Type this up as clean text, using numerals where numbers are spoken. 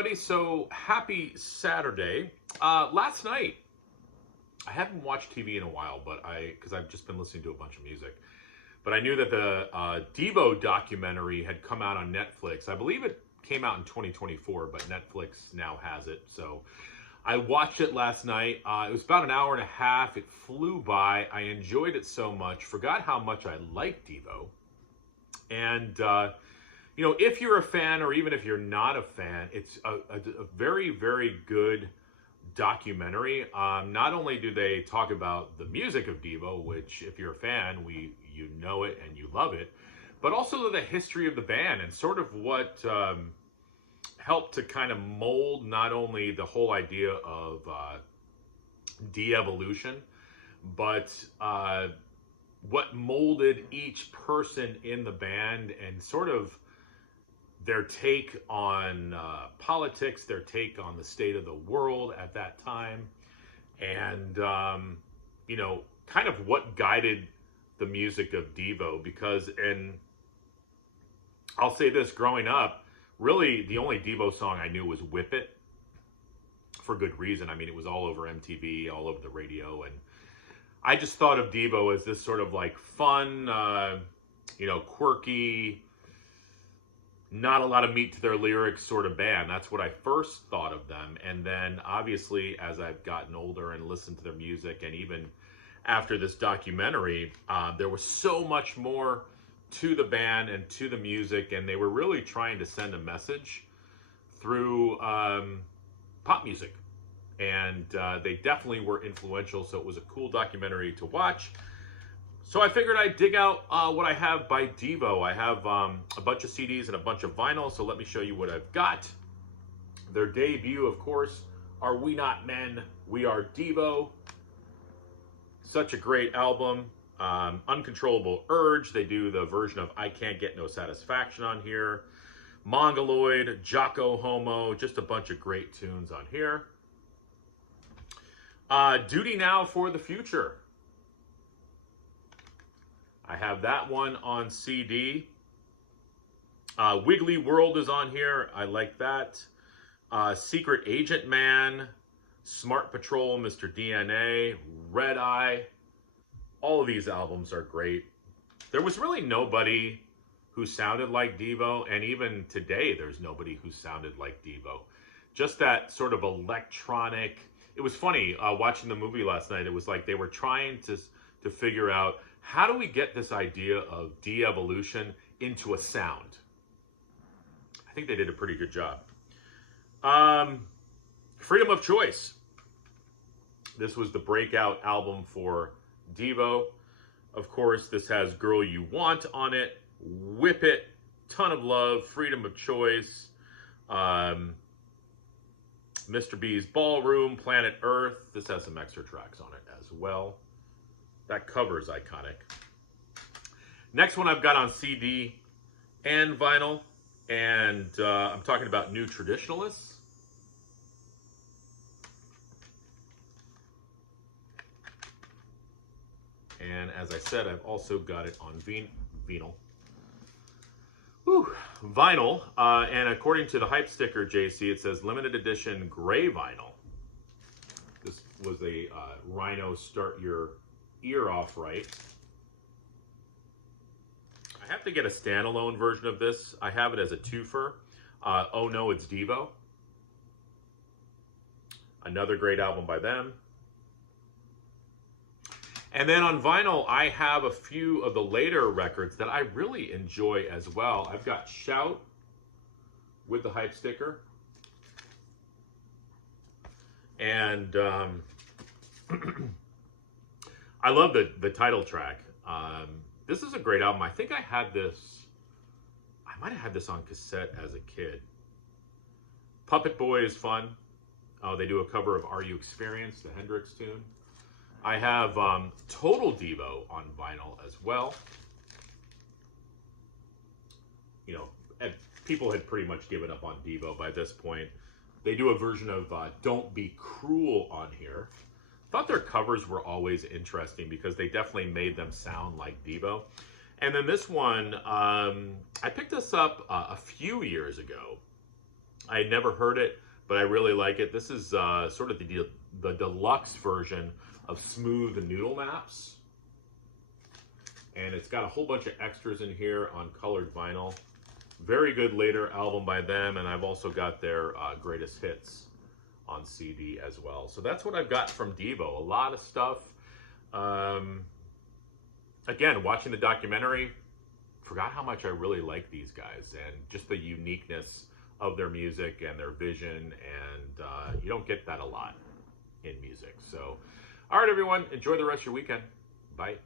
everybody. So happy Saturday. Last night, I haven't watched TV in a while, but because I've just been listening to a bunch of music. But I knew that the DEVO documentary had come out on Netflix. I believe it came out in 2024, but Netflix now has it. So I watched it last night. It was about an hour and a half. It flew by. I enjoyed it so much. Forgot how much I liked DEVO. And you know, if you're a fan or even if you're not a fan, it's a very, very good documentary. Not only do they talk about the music of DEVO, which if you're a fan, you know it and you love it, but also the history of the band and sort of what helped to kind of mold not only the whole idea of de-evolution, but what molded each person in the band and sort of their take on politics, their take on the state of the world at that time, and you know, kind of what guided the music of DEVO. Because, and I'll say this, growing up, really the only DEVO song I knew was Whip It, for good reason. I mean, it was all over MTV, all over the radio, and I just thought of DEVO as this sort of like fun, you know, quirky, not a lot of meat to their lyrics sort of band. That's what I first thought of them. And then obviously as I've gotten older and listened to their music, and even after this documentary, there was so much more to the band and to the music, and they were really trying to send a message through pop music. And they definitely were influential, so it was a cool documentary to watch. So I figured I'd dig out what I have by DEVO. I have a bunch of CDs and a bunch of vinyl, so let me show you what I've got. Their debut, of course, Are We Not Men, We Are DEVO. Such a great album. Uncontrollable Urge, they do the version of I Can't Get No Satisfaction on here. Mongoloid, Jocko Homo, just a bunch of great tunes on here. Duty Now for the Future. I have that one on CD. Wiggly World is on here. I like that. Secret Agent Man, Smart Patrol, Mr. DNA, Red Eye. All of these albums are great. There was really nobody who sounded like DEVO, and even today there's nobody who sounded like DEVO. Just that sort of electronic. It was funny watching the movie last night. It was like they were trying to figure out, how do we get this idea of de-evolution into a sound? I think they did a pretty good job. Freedom of Choice. This was the breakout album for DEVO. Of course, this has Girl You Want on it, Whip It, Ton of Love, Freedom of Choice, Mr. B's Ballroom, Planet Earth. This has some extra tracks on it as well. That cover is iconic. Next one I've got on CD and vinyl, and I'm talking about New Traditionalists. And as I said, I've also got it on vinyl. Vinyl, and according to the hype sticker, JC, it says limited edition gray vinyl. This was a Rhino Start Your Ear Off Right. I have to get a standalone version of this. I have it as a twofer. Oh No, It's DEVO. Another great album by them. And then on vinyl, I have a few of the later records that I really enjoy as well. I've got Shout with the hype sticker. And I love the title track. This is a great album. I think I had this, I might have had this on cassette as a kid. Puppet Boy is fun. They do a cover of Are You Experienced, the Hendrix tune. I have Total DEVO on vinyl as well. You know, people had pretty much given up on DEVO by this point. They do a version of Don't Be Cruel on here. Thought their covers were always interesting because they definitely made them sound like DEVO. And then this one, I picked this up a few years ago. I had never heard it, but I really like it. This is sort of the deluxe version of Smooth Noodle Maps. And it's got a whole bunch of extras in here on colored vinyl. Very good later album by them, and I've also got their greatest hits on CD as well. So that's what I've got from DEVO. A lot of stuff. Again, watching the documentary, forgot how much I really like these guys and just the uniqueness of their music and their vision, and you don't get that a lot in music. So, all right, everyone, enjoy the rest of your weekend. Bye.